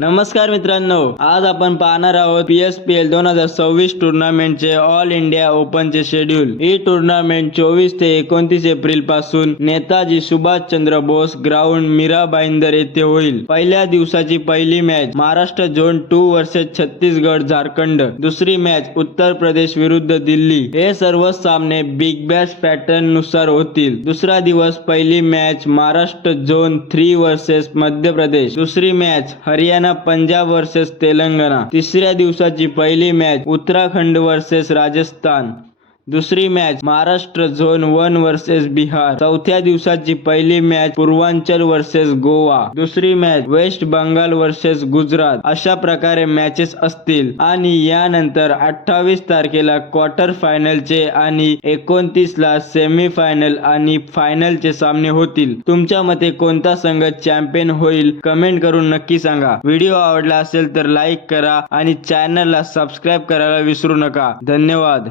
नमस्कार मित्रांनो, आज आपण पाहणार आहोत PSPL 2026 टूर्नामेंटचे ऑल इंडिया ओपनचे शेड्यूल। ही टूर्नामेंट 24 ते 29 एप्रिल पासून नेताजी सुभाषचंद्र बोस ग्राउंड मीरा भाईंदर येथे होईल। पहिल्या दिवसाची पहिली match Maharashtra zone 2 versus Chhattisgarh Jharkhand, दुसरी मॅच उत्तर प्रदेश विरुद्ध दिल्ली। हे सर्व सामने बिग बॅश पॅटर्न नुसार होतील। दुसरा दिवस पहिली match Maharashtra zone 3 versus Madhya Pradesh, दुसरी मॅच हरियाणा पंजाब वर्सेस तेलंगणा, तिसऱ्या दिवसाची पहिली मॅच उत्तराखंड वर्सेस राजस्थान, दुसरी match Maharashtra zone 1 versus Bihar, चौथ्या दिवसाची पहिली मॅच पूर्वांचल वर्सेस गोवा, दुसरी match waste Bengal versus Gujarat. अशा प्रकारे मॅचेस असतील आणि यानंतर 28 तारखेला क्वार्टर फायनलचे आणि 29 ला सेमी फायनल आणि फायनलचे सामने होतील। तुमच्या मते कोणता संघ चॅम्पियन होईल कमेंट करून नक्की सांगा। व्हिडिओ आवडला असेल तर लाईक करा आणि चॅनलला सबस्क्राइब करायला विसरू नका। धन्यवाद।